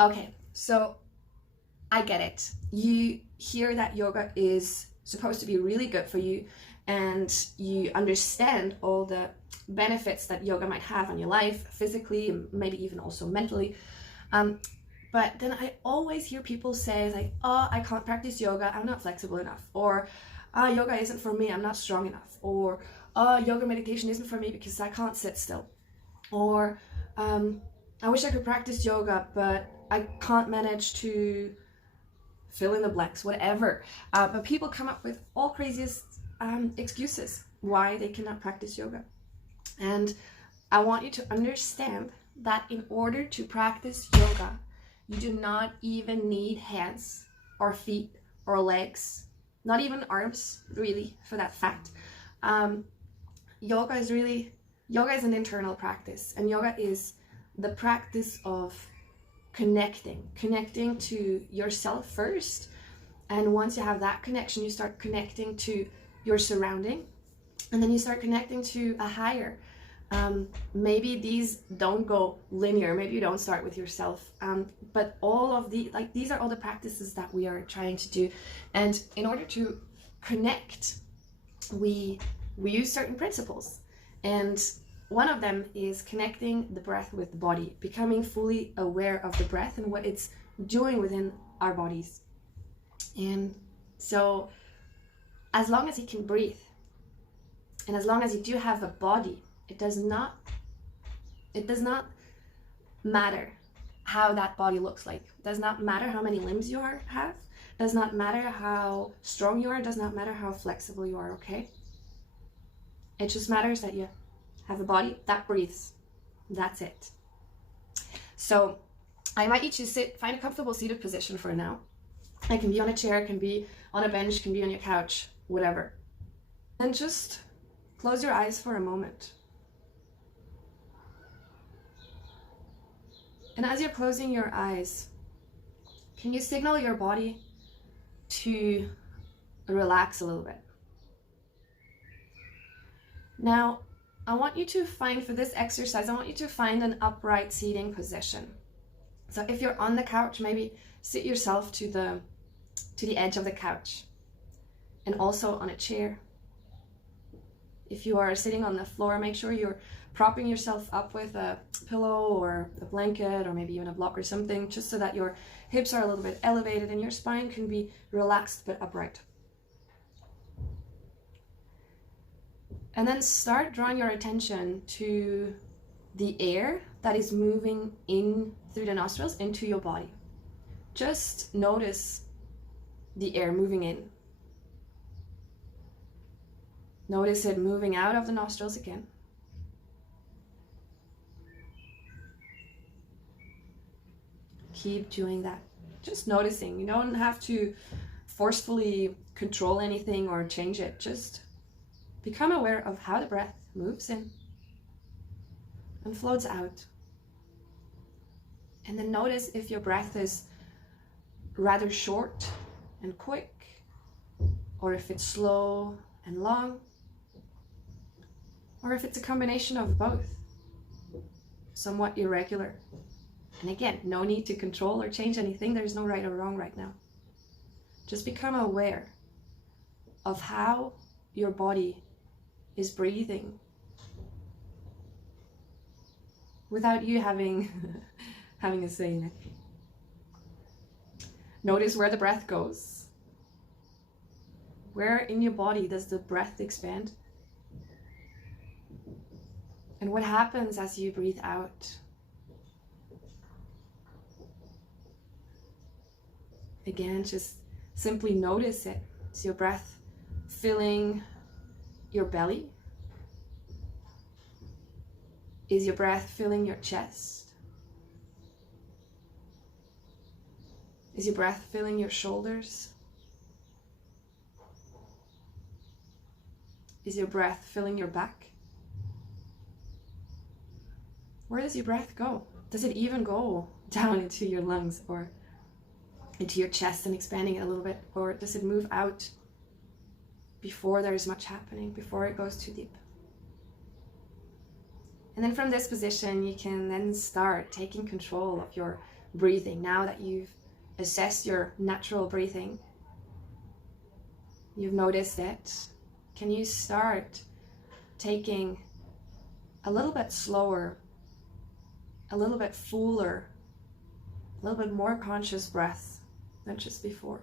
Okay, so I get it. You hear that yoga is supposed to be really good for you, and you understand all the benefits that yoga might have on your life, physically, maybe even also mentally. But then I always hear people say like, oh, I can't practice yoga, I'm not flexible enough, or yoga isn't for me, I'm not strong enough, or yoga meditation isn't for me because I can't sit still, or I wish I could practice yoga, but I can't manage to fill in the blanks, whatever. But people come up with all craziest excuses why they cannot practice yoga. And I want you to understand that in order to practice yoga, you do not even need hands or feet or legs, not even arms, really, for that fact. Yoga is an internal practice, and yoga is the practice of connecting to yourself first. And once you have that connection, you start connecting to your surrounding, and then you start connecting to a higher. Maybe these don't go linear, maybe you don't start with yourself, but all of these are all the practices that we are trying to do. And in order to connect, we use certain principles, and one of them is connecting the breath with the body, becoming fully aware of the breath and what it's doing within our bodies. And so as long as you can breathe, and as long as you do have a body, it does not matter how that body looks like. It does not matter how many limbs you have. It does not matter how strong you are. It does not matter how flexible you are, okay? It just matters that you have a body that breathes. That's it. So I invite you to find a comfortable seated position for now. It can be on a chair, it can be on a bench, it can be on your couch, whatever. And just close your eyes for a moment. And as you're closing your eyes, can you signal your body to relax a little bit? Now, I want you to find, for this exercise, I want you to find an upright seating position. So if you're on the couch, maybe sit yourself to the edge of the couch, and also on a chair. If you are sitting on the floor, make sure you're propping yourself up with a pillow or a blanket or maybe even a block or something, just so that your hips are a little bit elevated and your spine can be relaxed but upright. And then start drawing your attention to the air that is moving in through the nostrils into your body. Just notice the air moving in. Notice it moving out of the nostrils again. Keep doing that. Just noticing. You don't have to forcefully control anything or change it. Just become aware of how the breath moves in and floats out. And then notice if your breath is rather short and quick, or if it's slow and long, or if it's a combination of both, somewhat irregular. And again, no need to control or change anything. There's no right or wrong right now. Just become aware of how your body is breathing without you having a say in it. Notice where the breath goes. Where in your body does the breath expand? And what happens as you breathe out? Again, just simply notice it. Is your breath filling your belly? Is your breath filling your chest? Is your breath filling your shoulders? Is your breath filling your back? Where does your breath go? Does it even go down into your lungs or into your chest and expanding it a little bit? Or does it move out before there is much happening, before it goes too deep? And then from this position, you can then start taking control of your breathing. Now that you've assessed your natural breathing, you've noticed it, can you start taking a little bit slower, a little bit fuller, a little bit more conscious breath than just before?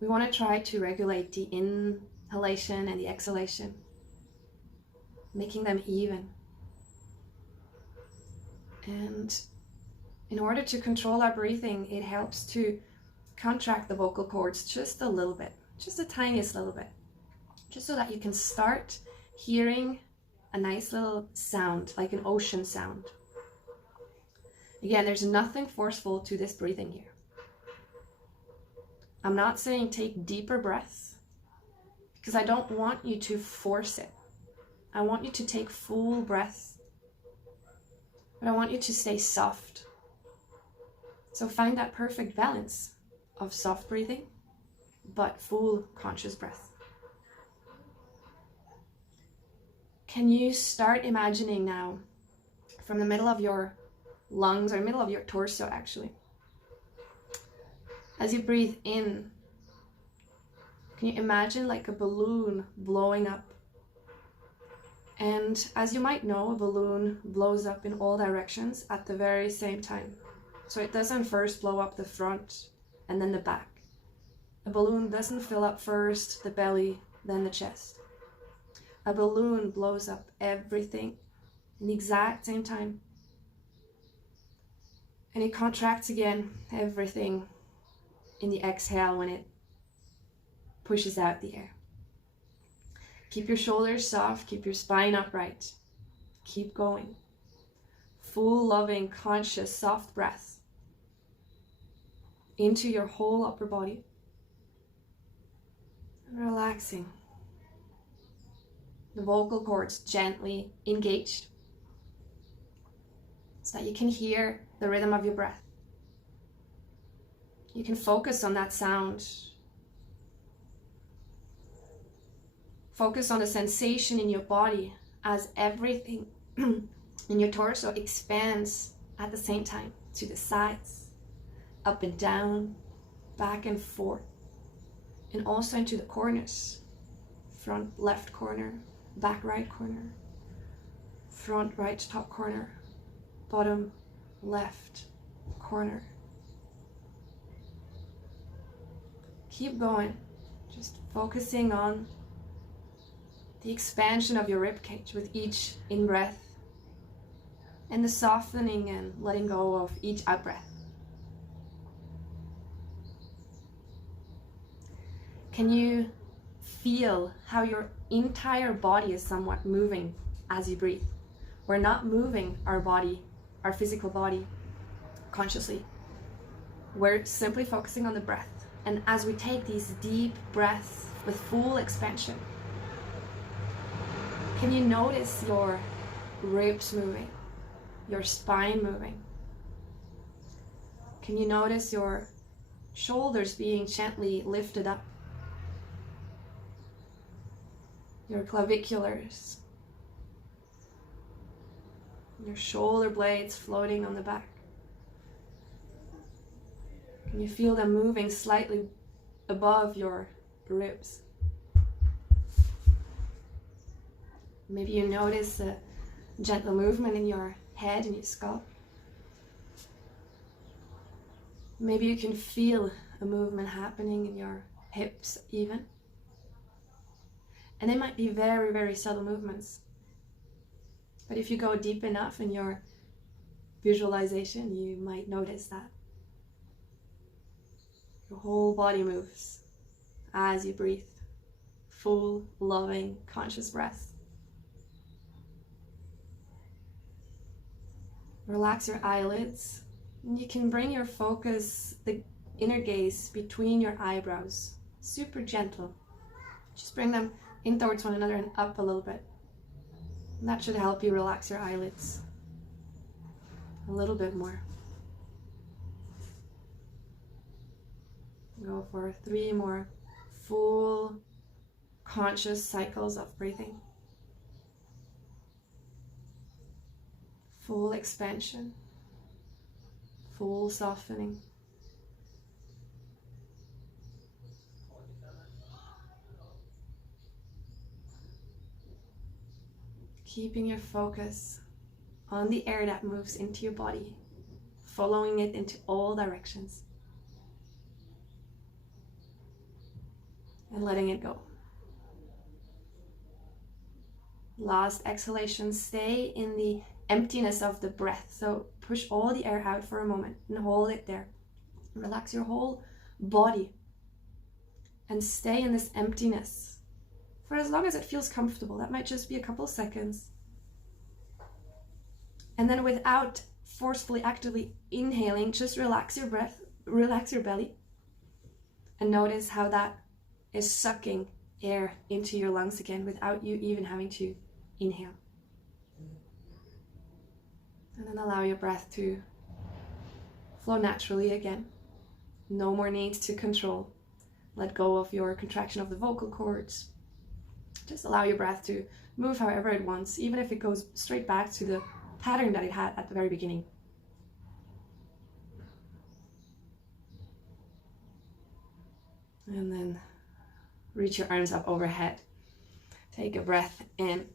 We want to try to regulate the inhalation and the exhalation, making them even. And in order to control our breathing, it helps to contract the vocal cords just a little bit, just the tiniest little bit, just so that you can start hearing a nice little sound, like an ocean sound. Again, there's nothing forceful to this breathing here. I'm not saying take deeper breaths, because I don't want you to force it. I want you to take full breaths, but I want you to stay soft. So find that perfect balance of soft breathing, but full conscious breath. Can you start imagining now, from the middle of your lungs, or middle of your torso actually, as you breathe in, can you imagine like a balloon blowing up? And as you might know, a balloon blows up in all directions at the very same time. So it doesn't first blow up the front and then the back. A balloon doesn't fill up first the belly, then the chest. A balloon blows up everything in the exact same time. And it contracts again, everything in the exhale when it pushes out the air. Keep your shoulders soft, keep your spine upright. Keep going. Full, loving, conscious, soft breath into your whole upper body. And relaxing. The vocal cords gently engaged so that you can hear the rhythm of your breath. You can focus on that sound. Focus on the sensation in your body as everything in your torso expands at the same time, to the sides, up and down, back and forth, and also into the corners. Front left corner, back right corner, front right top corner, bottom left corner. Keep going, just focusing on the expansion of your ribcage with each in-breath, and the softening and letting go of each out-breath. Can you feel how your entire body is somewhat moving as you breathe? We're not moving our body, our physical body, consciously. We're simply focusing on the breath. And as we take these deep breaths with full expansion, can you notice your ribs moving, your spine moving? Can you notice your shoulders being gently lifted up? Your claviculars, your shoulder blades floating on the back. Can you feel them moving slightly above your ribs? Maybe you notice a gentle movement in your head and your scalp. Maybe you can feel a movement happening in your hips even. And they might be very, very subtle movements. But if you go deep enough in your visualization, you might notice that your whole body moves as you breathe. Full, loving, conscious breath. Relax your eyelids. And you can bring your focus, the inner gaze, between your eyebrows. Super gentle. Just bring them in towards one another and up a little bit. And that should help you relax your eyelids a little bit more. Go for 3 more full conscious cycles of breathing. full expansion, full softening. Keeping your focus on the air that moves into your body, following it into all directions, and letting it go. Last exhalation, stay in the emptiness of the breath. So push all the air out for a moment and hold it there. Relax your whole body and stay in this emptiness for as long as it feels comfortable. That might just be a couple seconds. And then without forcefully, actively inhaling, just relax your breath, relax your belly, and notice how that is sucking air into your lungs again without you even having to inhale. And then allow your breath to flow naturally again. No more need to control. Let go of your contraction of the vocal cords. Just allow your breath to move however it wants, even if it goes straight back to the pattern that it had at the very beginning. And then reach your arms up overhead. Take a breath in.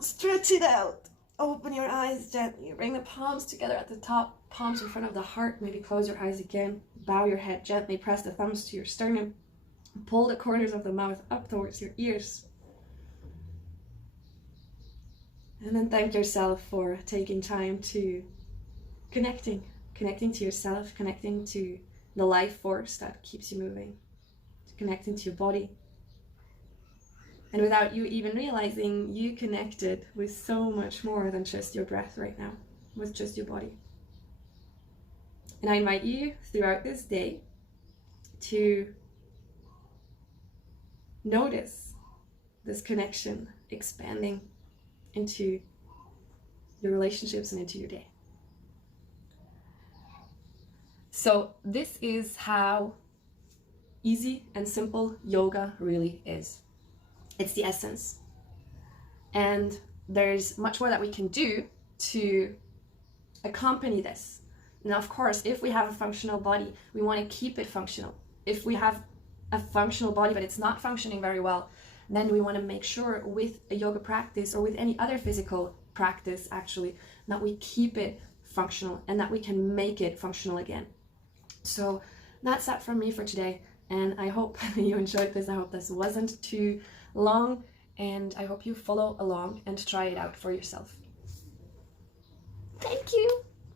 Stretch it out. Open your eyes gently. Bring the palms together at the top, palms in front of the heart. Maybe close your eyes again. Bow your head gently. Press the thumbs to your sternum. Pull the corners of the mouth up towards your ears. And then thank yourself for taking time to connecting to yourself, connecting to the life force that keeps you moving, connecting to your body. And without you even realizing, you connected with so much more than just your breath right now, with just your body. And I invite you throughout this day to notice this connection expanding into your relationships and into your day. So this is how easy and simple yoga really is. It's the essence. And there's much more that we can do to accompany this. Now, of course, if we have a functional body, we want to keep it functional. If we have a functional body, but it's not functioning very well, then we want to make sure with a yoga practice or with any other physical practice, actually, that we keep it functional and that we can make it functional again. So that's that from me for today. And I hope you enjoyed this. I hope this wasn't too long, and I hope you follow along and try it out for yourself. Thank you.